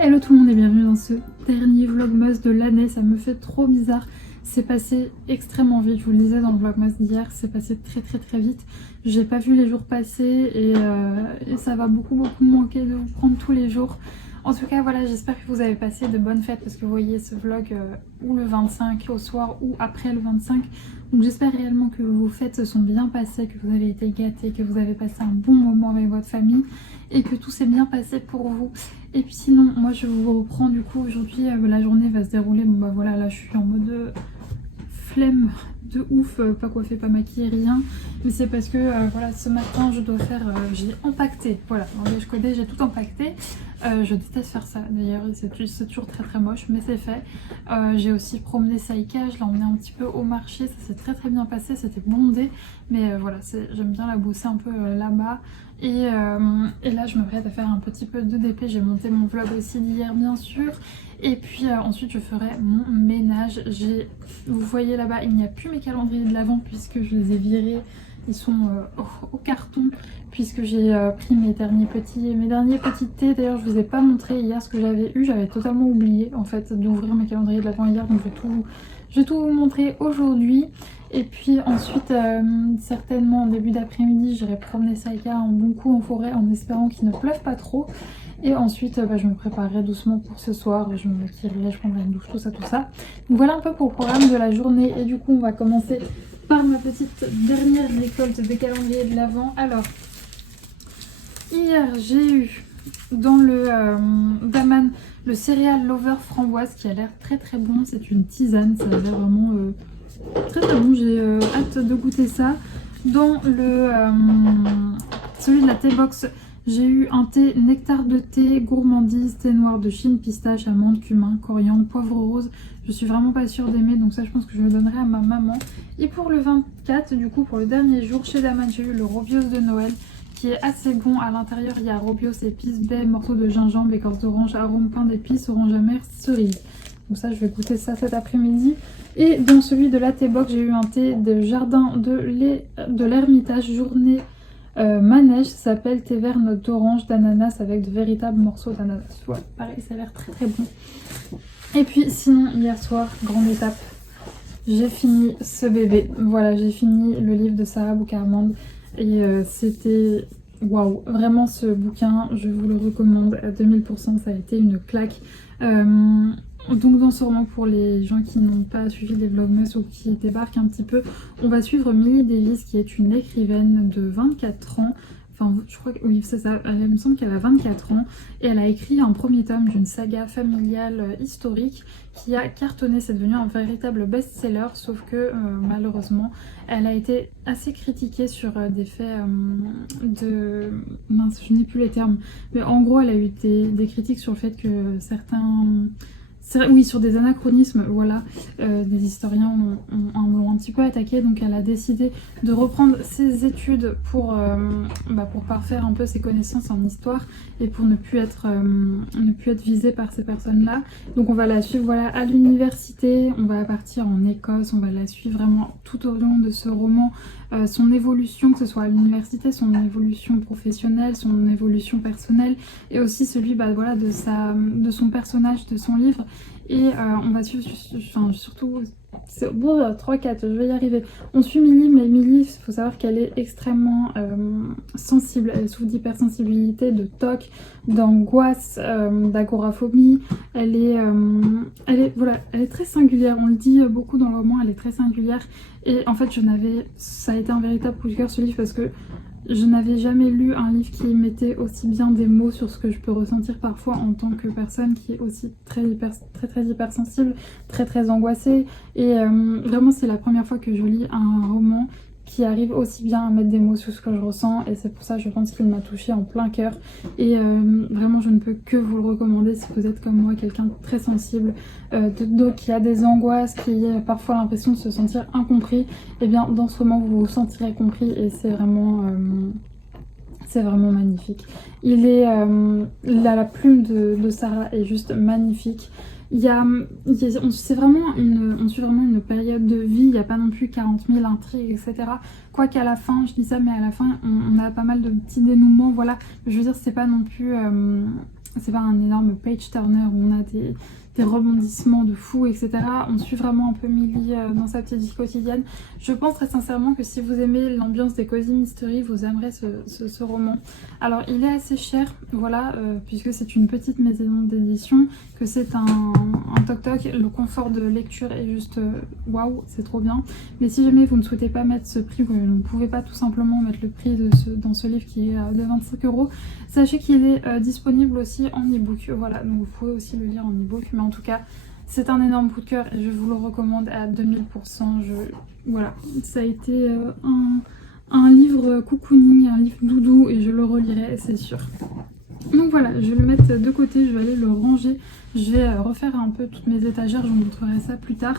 Hello tout le monde et bienvenue dans ce dernier vlogmas de l'année. Ça me fait trop bizarre, c'est passé extrêmement vite. Je vous le disais dans le vlogmas d'hier, c'est passé très vite. J'ai pas vu les jours passer et ça va beaucoup me manquer de vous prendre tous les jours. En tout cas voilà, j'espère que vous avez passé de bonnes fêtes parce que vous voyez ce vlog ou le 25 au soir ou après le 25. Donc j'espère réellement que vos fêtes se sont bien passées, que vous avez été gâtés, que vous avez passé un bon moment avec votre famille et que tout s'est bien passé pour vous. Et puis sinon, moi je vous reprends du coup aujourd'hui, la journée va se dérouler. Bon bah voilà, là je suis en mode flemme de ouf, pas coiffée, pas maquillée, rien. Mais c'est parce que voilà, ce matin je dois faire, j'ai empaqueté, voilà, je connais, j'ai tout empaqueté. Je déteste faire ça d'ailleurs, c'est toujours très moche, mais c'est fait. J'ai aussi promené Saïka, je l'ai emmené un petit peu au marché, ça s'est très bien passé, c'était bondé. Mais voilà, j'aime bien la bosser un peu là-bas. Et là je me prête à faire un petit peu de DP, j'ai monté mon vlog aussi d'hier bien sûr. Et puis ensuite je ferai mon ménage. Vous voyez là-bas, il n'y a plus mes calendriers de l'Avent puisque je les ai virés. Ils sont au carton puisque j'ai pris mes derniers petits thés. D'ailleurs je vous ai pas montré hier ce que j'avais eu, j'avais totalement oublié en fait d'ouvrir mes calendriers de l'Avent hier, donc je vais tout vous montrer aujourd'hui. Et puis ensuite certainement en début d'après-midi j'irai promener Saïka un bon coup en forêt en espérant qu'il ne pleuve pas trop. Et ensuite je me préparerai doucement pour ce soir, je me maquillerai, je prendrai une douche, tout ça. Donc voilà un peu pour le programme de la journée. Et du coup on va commencer par ma petite dernière récolte des calendriers de l'Avent. Alors hier j'ai eu dans le Daman le céréal Lover framboise qui a l'air très bon. C'est une tisane, ça a l'air vraiment très bon, j'ai hâte de goûter ça. Dans le celui de la Thé Box, j'ai eu un thé nectar de thé, gourmandise, thé noir de Chine, pistache, amande, cumin, coriandre, poivre rose. Je suis vraiment pas sûre d'aimer, donc ça je pense que je le donnerai à ma maman. Et pour le 24, du coup pour le dernier jour, chez Daman, j'ai eu le Robios de Noël qui est assez bon. À l'intérieur il y a Robios, épices, baies, morceaux de gingembre, écorce d'orange, arôme pain d'épices, orange amère, cerise. Donc ça je vais goûter ça cet après-midi. Et dans celui de la Thé Box, j'ai eu un thé de jardin de l'Ermitage, journée manège, ça s'appelle thé vert note d'orange d'ananas avec de véritables morceaux d'ananas. Voilà, pareil, ça a l'air très bon. Et puis sinon, hier soir, grande étape, j'ai fini ce bébé. Voilà, j'ai fini le livre de Sarah Boucarmande et c'était waouh, vraiment ce bouquin, je vous le recommande à 2000%, ça a été une claque. Donc dans ce roman, pour les gens qui n'ont pas suivi les vlogmas ou qui débarquent un petit peu, on va suivre Millie Davis qui est une écrivaine de 24 ans. Enfin je crois que oui c'est ça, il me semble qu'elle a 24 ans et elle a écrit un premier tome d'une saga familiale historique qui a cartonné, c'est devenu un véritable best-seller, sauf que malheureusement elle a été assez critiquée sur des faits de... mince je n'ai plus les termes, mais en gros elle a eu des critiques sur le fait que certains... Oui, sur des anachronismes, voilà, des historiens l'ont un petit peu attaqué, donc elle a décidé de reprendre ses études pour parfaire un peu ses connaissances en histoire et pour ne plus être visée par ces personnes-là. Donc on va la suivre voilà, à l'université, on va partir en Écosse, on va la suivre vraiment tout au long de ce roman, son évolution, que ce soit à l'université, son évolution professionnelle, son évolution personnelle et aussi celui voilà, de son personnage, de son livre. Et on va suivre surtout bon, 3-4, je vais y arriver. On suit Millie, mais Millie, il faut savoir qu'elle est extrêmement sensible. Elle souffre d'hypersensibilité, de TOC, d'angoisse, d'agoraphobie. Elle est très singulière. On le dit beaucoup dans le roman, elle est très singulière. Et en fait, ça a été un véritable coup de cœur ce livre parce que je n'avais jamais lu un livre qui mettait aussi bien des mots sur ce que je peux ressentir parfois en tant que personne qui est aussi très hypersensible, très angoissée. Et vraiment c'est la première fois que je lis un roman qui arrive aussi bien à mettre des mots sur ce que je ressens et c'est pour ça je pense qu'il m'a touchée en plein cœur. Et vraiment je ne peux que vous le recommander si vous êtes comme moi quelqu'un de très sensible, qui a des angoisses, qui a parfois l'impression de se sentir incompris. Et bien dans ce roman vous vous sentirez compris et c'est vraiment magnifique. La plume de Sarah est juste magnifique. On suit vraiment une période de vie, il n'y a pas non plus 40 000 intrigues, etc. Quoi qu'à la fin, je dis ça, mais à la fin, on a pas mal de petits dénouements, voilà. Je veux dire, c'est pas non plus c'est pas un énorme page turner où on a des rebondissements de fou, etc. On suit vraiment un peu Millie dans sa petite vie quotidienne. Je pense très sincèrement que si vous aimez l'ambiance des Cozy Mystery, vous aimerez ce roman. Alors il est assez cher, voilà, puisque c'est une petite maison d'édition, que c'est un toc-toc. Le confort de lecture est juste waouh, c'est trop bien. Mais si jamais vous ne souhaitez pas mettre ce prix, vous ne pouvez pas tout simplement mettre le prix dans ce livre qui est de 25 €. Sachez qu'il est disponible aussi en e-book, voilà, donc vous pouvez aussi le lire en e-book, mais en tout cas, c'est un énorme coup de cœur et je vous le recommande à 2000%. Voilà, ça a été un livre cocooning, un livre doudou et je le relirai, c'est sûr. Donc voilà, je vais le mettre de côté, je vais aller le ranger, je vais refaire un peu toutes mes étagères, je vous montrerai ça plus tard.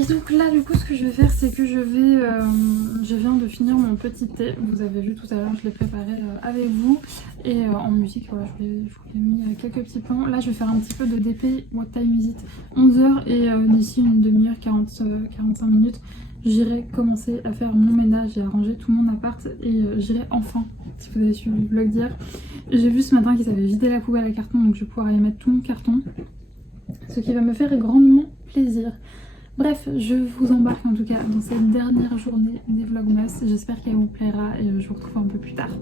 Et donc là du coup ce que je vais faire c'est que je viens de finir mon petit thé, vous avez vu tout à l'heure je l'ai préparé avec vous et en musique voilà, je vous ai mis quelques petits plans. Là je vais faire un petit peu de DP, what time is it, 11 h et d'ici une demi-heure, 45 minutes, j'irai commencer à faire mon ménage et à ranger tout mon appart et j'irai enfin, si vous avez suivi le vlog d'hier, j'ai vu ce matin qu'ils avaient vidé la poubelle à carton donc je vais pouvoir y mettre tout mon carton, ce qui va me faire grandement plaisir. Bref, je vous embarque en tout cas dans cette dernière journée des Vlogmas. J'espère qu'elle vous plaira et je vous retrouve un peu plus tard.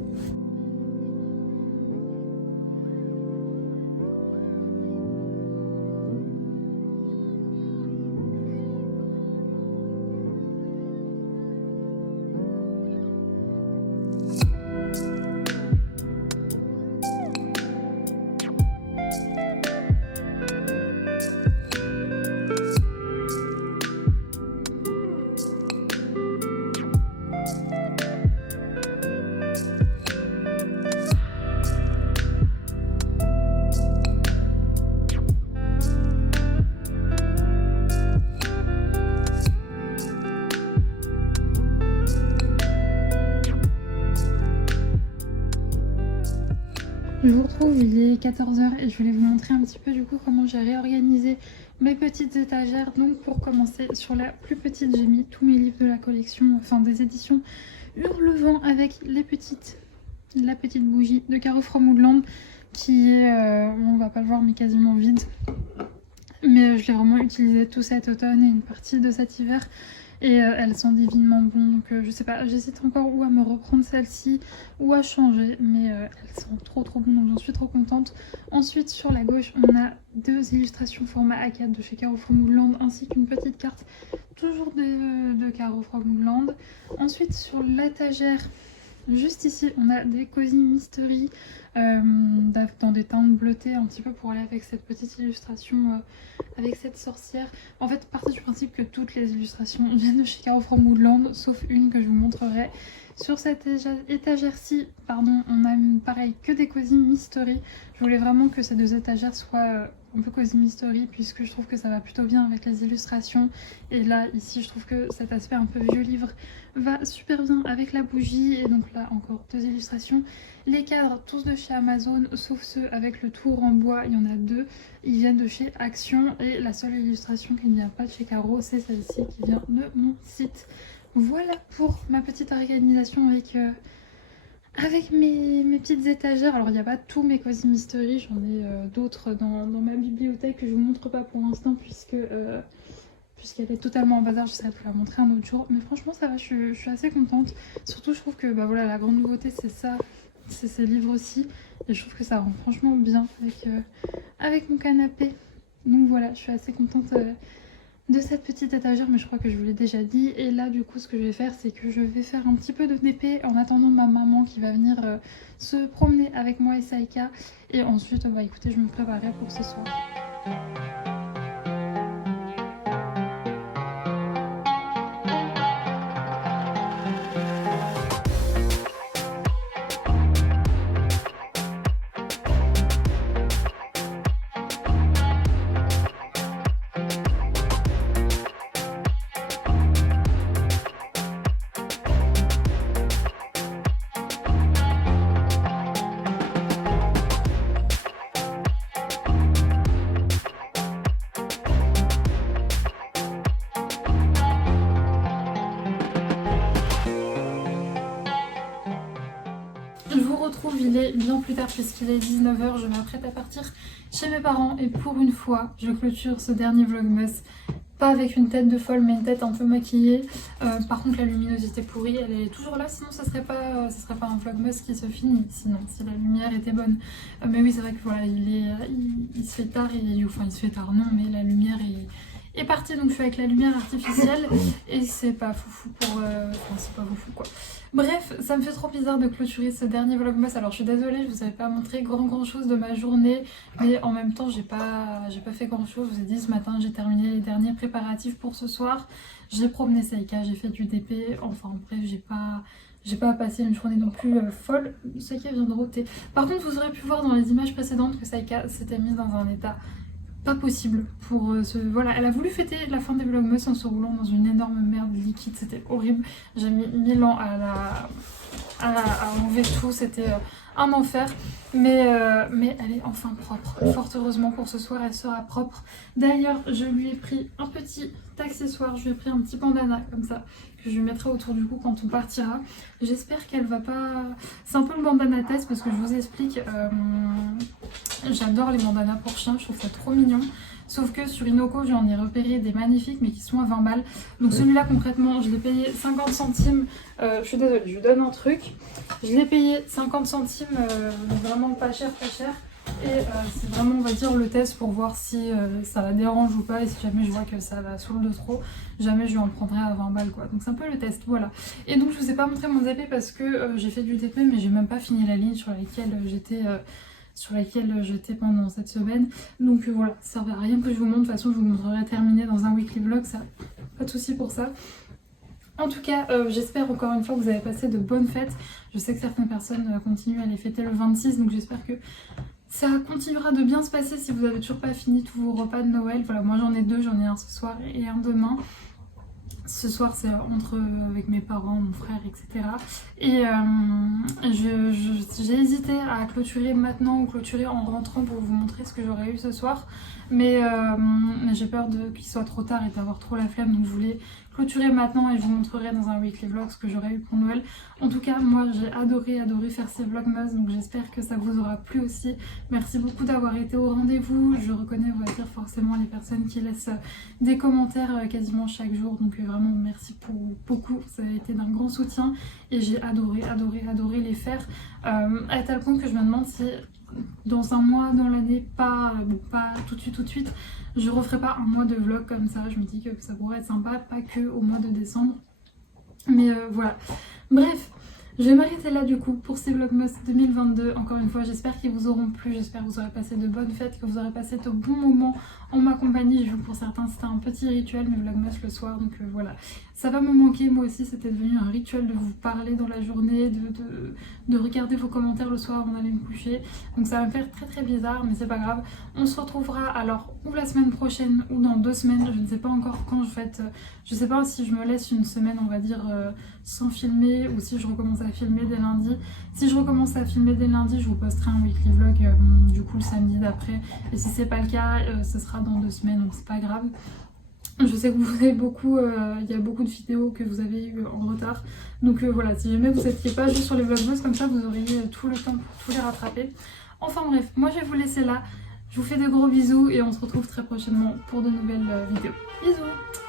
Je vous retrouve, il est 14 h et je voulais vous montrer un petit peu du coup comment j'ai réorganisé mes petites étagères. Donc pour commencer, sur la plus petite, j'ai mis tous mes livres de la collection, enfin des éditions Hurlevent avec la petite bougie de Caro From Woodland qui est, on va pas le voir mais quasiment vide. Mais je l'ai vraiment utilisée tout cet automne et une partie de cet hiver. Et elles sont divinement bonnes, donc je sais pas, j'hésite encore ou à me reprendre celle-ci ou à changer, mais elles sont trop bonnes, donc j'en suis trop contente. Ensuite sur la gauche on a deux illustrations format A4 de chez Caro From Woodland ainsi qu'une petite carte toujours de Caro From Woodland. Ensuite sur l'étagère juste ici on a des Cozy Mystery dans des teintes bleutées un petit peu pour aller avec cette petite illustration avec cette sorcière. En fait partez du principe que toutes les illustrations viennent de chez Caro From Woodland sauf une que je vous montrerai. Sur cette étagère-ci, pardon, on a pareil que des Cozy Mystery. Je voulais vraiment que ces deux étagères soient un peu Cozy Mystery puisque je trouve que ça va plutôt bien avec les illustrations. Et là, ici, je trouve que cet aspect un peu vieux livre va super bien avec la bougie. Et donc là, encore deux illustrations. Les cadres, tous de chez Amazon, sauf ceux avec le tour en bois, il y en a deux. Ils viennent de chez Action. Et la seule illustration qui ne vient pas de chez Caro, c'est celle-ci qui vient de mon site. Voilà pour ma petite organisation avec mes petites étagères. Alors il n'y a pas tous mes Cozy Mystery, j'en ai d'autres dans ma bibliothèque que je ne vous montre pas pour l'instant puisqu'elle est totalement en bazar. J'essaierai de vous la montrer un autre jour. Mais franchement ça va, je suis assez contente. Surtout je trouve que bah, voilà, la grande nouveauté c'est ça, c'est ces livres-ci. Et je trouve que ça rend franchement bien avec mon canapé. Donc voilà, je suis assez contente de cette petite étagère, mais je crois que je vous l'ai déjà dit. Et là du coup ce que je vais faire c'est que je vais faire un petit peu de DP en attendant ma maman qui va venir se promener avec moi et Saïka. Et ensuite bah écoutez, je me préparerai pour ce soir. retrouve, il est bien plus tard puisqu'il est 19h, je m'apprête à partir chez mes parents et pour une fois, je clôture ce dernier vlogmas. Pas avec une tête de folle mais une tête un peu maquillée. Par contre la luminosité pourrie elle est toujours là, sinon ça serait pas un vlogmas qui se finit sinon si la lumière était bonne. Mais oui c'est vrai que voilà il se fait tard, enfin il se fait tard non mais la lumière est partie donc je suis avec la lumière artificielle et c'est pas foufou pour... Enfin c'est pas foufou quoi. Bref, ça me fait trop bizarre de clôturer ce dernier vlogmas. Alors je suis désolée, je vous avais pas montré grand chose de ma journée, mais en même temps j'ai pas fait grand chose. Je vous ai dit ce matin j'ai terminé les derniers préparatifs pour ce soir. J'ai promené Saïka, j'ai fait du DP, enfin bref j'ai pas passé une journée non plus folle. Saïka vient de roter. Par contre vous aurez pu voir dans les images précédentes que Saïka s'était mise dans un état pas possible pour Voilà, elle a voulu fêter la fin des vlogmas en se roulant dans une énorme merde liquide, c'était horrible. J'ai mis 1000 ans à enlever tout, c'était un enfer. Mais elle est enfin propre. Fort heureusement pour ce soir, elle sera propre. D'ailleurs, je lui ai pris un petit accessoire, je lui ai pris un petit bandana comme ça, que je lui mettrai autour du cou quand on partira. J'espère qu'elle va pas... C'est un peu le bandana test parce que je vous explique, j'adore les bandanas pour chiens, je trouve ça trop mignon. Sauf que sur Inoko j'en ai repéré des magnifiques mais qui sont à 20 balles. Donc celui-là concrètement je l'ai payé 50 centimes. Je suis désolée, je lui donne un truc. Je l'ai payé 50 centimes, vraiment pas cher. Et c'est vraiment on va dire le test pour voir si ça la dérange ou pas. Et si jamais je vois que ça la saoule de trop, jamais je lui en prendrai à 20 balles quoi. Donc c'est un peu le test, voilà. Et donc je vous ai pas montré mon DP parce que j'ai fait du DP mais j'ai même pas fini la ligne sur laquelle j'étais pendant cette semaine. Donc voilà, ça servait à rien que je vous montre. De toute façon, je vous montrerai terminé dans un weekly vlog, ça, pas de souci pour ça. En tout cas, j'espère encore une fois que vous avez passé de bonnes fêtes. Je sais que certaines personnes continuent à les fêter le 26, donc j'espère que ça continuera de bien se passer si vous avez toujours pas fini tous vos repas de Noël. Voilà, moi j'en ai deux, j'en ai un ce soir et un demain. Ce soir c'est avec mes parents, mon frère, etc. Et j'ai hésité à clôturer maintenant ou clôturer en rentrant pour vous montrer ce que j'aurais eu ce soir. Mais j'ai peur qu'il soit trop tard et d'avoir trop la flemme, donc je voulais clôturer maintenant et je vous montrerai dans un weekly vlog ce que j'aurais eu pour Noël. En tout cas, moi j'ai adoré faire ces vlogmas, donc j'espère que ça vous aura plu aussi. Merci beaucoup d'avoir été au rendez-vous. Je reconnais, on va dire, forcément les personnes qui laissent des commentaires quasiment chaque jour, donc vraiment merci pour beaucoup, ça a été d'un grand soutien et j'ai adoré les faire, à tel point que je me demande si dans un mois dans l'année, pas tout de suite, je referai pas un mois de vlog comme ça. Je me dis que ça pourrait être sympa, pas que au mois de décembre, mais voilà. Bref, je vais m'arrêter là du coup pour ces vlogmas 2022. Encore une fois, j'espère qu'ils vous auront plu, j'espère que vous aurez passé de bonnes fêtes, que vous aurez passé de bons moments en ma compagnie. J'ai vu que pour certains c'était un petit rituel, mes vlogmas le soir, donc voilà. Ça va me manquer, moi aussi c'était devenu un rituel de vous parler dans la journée, de regarder vos commentaires le soir avant d'aller me coucher. Donc ça va me faire très bizarre, mais c'est pas grave. On se retrouvera alors ou la semaine prochaine ou dans 2 semaines, je ne sais pas encore quand je sais pas si je me laisse une semaine on va dire sans filmer ou si je recommence à filmer dès lundi. Si je recommence à filmer dès lundi, je vous posterai un weekly vlog du coup le samedi d'après. Et si c'est pas le cas, ce sera dans 2 semaines, donc c'est pas grave. Je sais que vous avez il y a beaucoup de vidéos que vous avez eu en retard. Donc voilà, si jamais vous n'étiez pas juste sur les vlogmas comme ça, vous auriez tout le temps pour tout les rattraper. Enfin bref, moi je vais vous laisser là. Je vous fais de gros bisous et on se retrouve très prochainement pour de nouvelles vidéos. Bisous!